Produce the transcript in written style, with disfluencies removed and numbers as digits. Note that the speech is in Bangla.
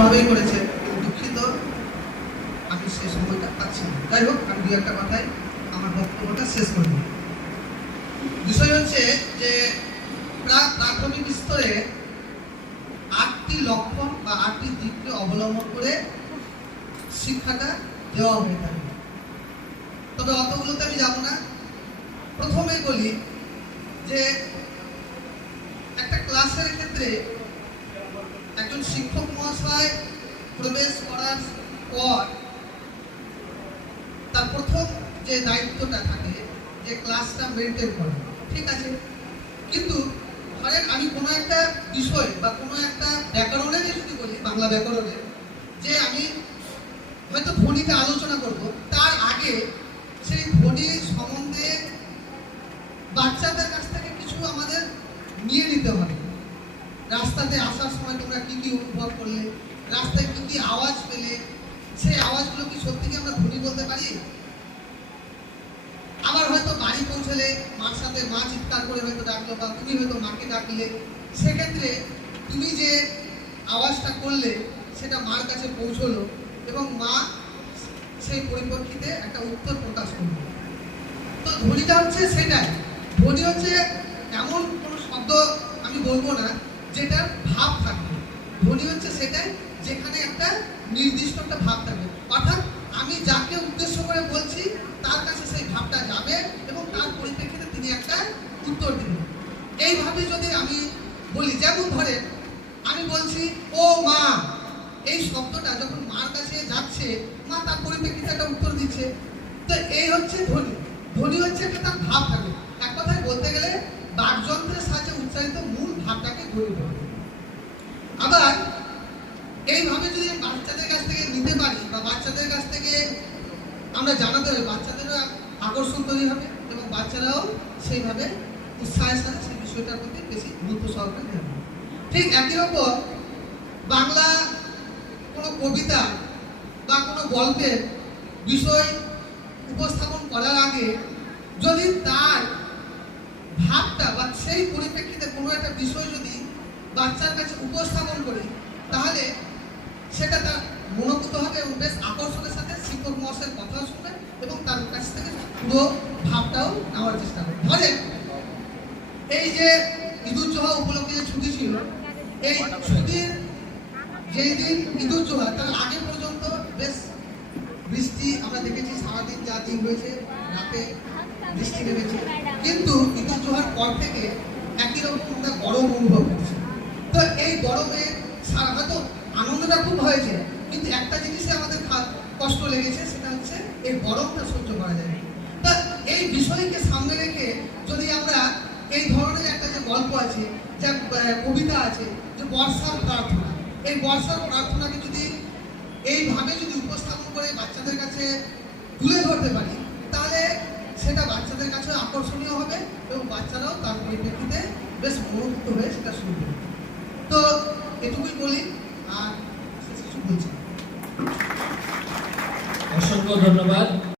সুন্দরভাবেই করেছে, দুঃখিত আমি সে সময়টা পাচ্ছি না। যাই হোক, আমি দু একটা কথায় আমার বক্তব্যটা শেষ করব। বিষয় হচ্ছে যে প্রাথমিক স্তরে 8টি লক্ষণ বা 8টি দিককে অবলম্বন করে শিক্ষাটা দেওয়া হয়ে থাকে। তবে অতগুলোতে আমি যাব না। প্রথমেই বলি যে একটা ক্লাসের ক্ষেত্রে একজন শিক্ষক মহাশয় প্রবেশ করার পর তার প্রথম যে দায়িত্বটা থাকে যে ক্লাসটা মেনটেন করা, ঠিক আছে। কিন্তু ধরেন আমি কোনো একটা বিষয় বা কোনো একটা ব্যাকরণের যদি বলি, বাংলা ব্যাকরণের, যে আমি হয়তো ধ্বনিতে আলোচনা করব, তার আগে সেই ধ্বনি সম্বন্ধে বাচ্চাদের কাছ থেকে কিছু আমাদের নিয়ে নিতে হবে। রাস্তাতে আসার সময় তোমরা কি কি অনুভব করলে, রাস্তায় কি কি আওয়াজ পেলে, সেই আওয়াজগুলো কি সত্যি কি আমরা ধ্বনি বলতে পারি? আবার হয়তো বাড়ি পৌঁছলে মার সাথে মা চিৎকার করে হয়তো ডাকলো, বা তুমি হয়তো মাকে ডাকলে, সেক্ষেত্রে তুমি যে আওয়াজটা করলে সেটা মার কাছে পৌঁছলো এবং মা সেই পরিপ্রেক্ষিতে একটা উত্তর প্রকাশ করবে। তো ধ্বনিটা হচ্ছে সেটাই। ধ্বনি হচ্ছে এমন কোনো শব্দ আমি বলবো না যেটার ভাব থাকবে। ধ্বনি হচ্ছে সেটাই যেখানে একটা নির্দিষ্ট একটা ভাব থাকবে, অর্থাৎ আমি যাকে উদ্দেশ্য করে বলছি তার কাছে সেই ভাবটা যাবে এবং তার পরিপ্রেক্ষিতে তিনি একটা উত্তর দেবেন। এইভাবে যদি আমি বলি, যেমন ধরেন আমি বলছি ও মা, এই শব্দটা যখন মার কাছে যাচ্ছে, মা তার পরিপ্রেক্ষিতে একটা উত্তর দিচ্ছে। তো এই হচ্ছে ধ্বনি। ধ্বনি হচ্ছে একটা তার ভাব থাকে। এক কথায় বলতে গেলে বাকযন্ত্রের সাহায্যে উচ্চারিত মূল ভাবটাকে ধ্বনি বলে। আবার এইভাবে যদি বাচ্চাদের কাছ থেকে নিতে পারি বা বাচ্চাদের কাছ থেকে আমরা জানাতে হবে, বাচ্চাদেরও আকর্ষণ তৈরি হবে এবং বাচ্চারাও সেইভাবে উৎসাহের সাথে সেই বিষয়টার প্রতি বেশি গুরুত্ব সহকারে দেবে। ঠিক একই রকম বাংলা কোনো কবিতা বা কোনো গল্পের বিষয় উপস্থাপন করার আগে যদি তার ভাবটা বা সেই পরিপ্রেক্ষিতে কোনো একটা বিষয় যদি বাচ্চার কাছে উপস্থাপন করি, তাহলে সেটা তার মনোভূত হবে এবং বেশ আকর্ষণের সাথে শিক্ষক মহাশয়ের কথাও শুনবে এবং তার কাছ থেকে পুরো ভাবটাও নেওয়ার চেষ্টা করবে। ধরেন এই যে ঈদুজ্জোহা উপলক্ষে যে ছুটি ছিল, এই ছুটির যেই দিন ঈদুজ্জোহা তার আগে পর্যন্ত বেশ বৃষ্টি আমরা দেখেছি, সারাদিন যা দিন হয়েছে রাতে বৃষ্টি নেমেছে, কিন্তু ঈদুজ্জোহার পর থেকে একই রকম আমরা গরম অনুভব করছি। তো এই গরমে হয়তো আনন্দটা খুব হয়েছে, কিন্তু একটা জিনিসে আমাদের কষ্ট লেগেছে, সেটা হচ্ছে এই গরমটা সহ্য করা যায়। তা এই বিষয়কে সামনে রেখে যদি আমরা এই ধরনের একটা যে গল্প আছে, যে কবিতা আছে, যে বর্ষার প্রার্থনা, এই বর্ষার প্রার্থনাকে যদি এইভাবে যদি উপস্থাপন করে বাচ্চাদের কাছে তুলে ধরতে পারি, তাহলে সেটা বাচ্চাদের কাছে আকর্ষণীয় হবে এবং বাচ্চারাও তার পরিপ্রেক্ষিতে বেশ মনোভূত হয়ে সেটা শুনবে। তো এটুকুই বলি, আর কিছু বলছি। অসংখ্য ধন্যবাদ।